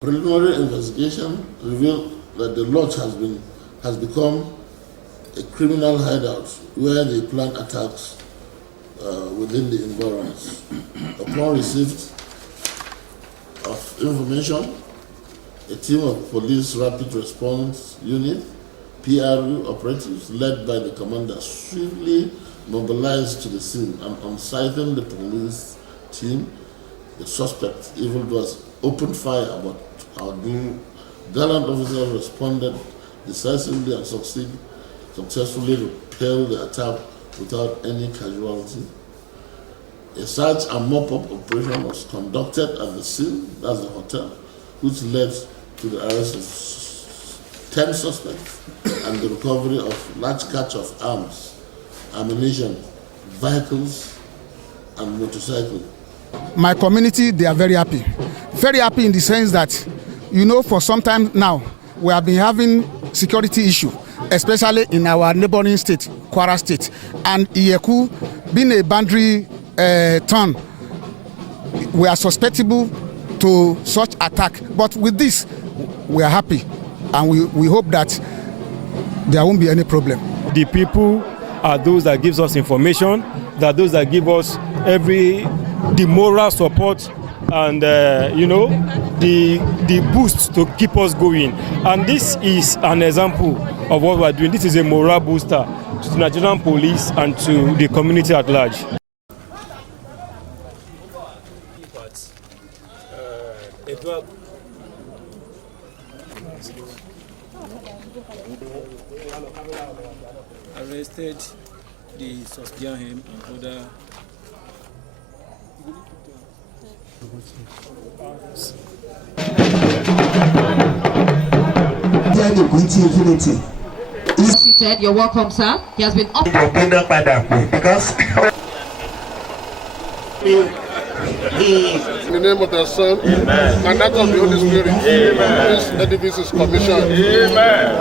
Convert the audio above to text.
Preliminary investigation revealed that the lodge has become a criminal hideout where they plan attacks within the environs. Upon receipt of information, a team of police rapid response unit PRU operatives led by the commander swiftly mobilized to the scene, and on sighting the police team, the suspect, evildoers, opened fire, but our gallant officers responded decisively and successfully repelled the attack without any casualty. A search and mop-up operation was conducted at the scene, that's the hotel, which led to the arrest of 10 suspects and the recovery of large catch of arms, ammunition, vehicles, and motorcycles. My community, they are very happy in the sense that, for some time now, we have been having security issue, especially in our neighboring state, Kwara State, and Iyeku being a boundary town, we are susceptible to such attack. But with this, we are happy, and we hope that there won't be any problem. The people are those that gives us information, that those that give us the moral support and the boost to keep us going. And this is an example of what we're doing. This is a moral booster to the Nigerian police and to the community at large. Arrested the suspect and other. Seated, you're welcome, sir. He has been up. In the name of the Son, Amen, and that of the Holy Spirit, Amen. This edifice is commissioned. Amen.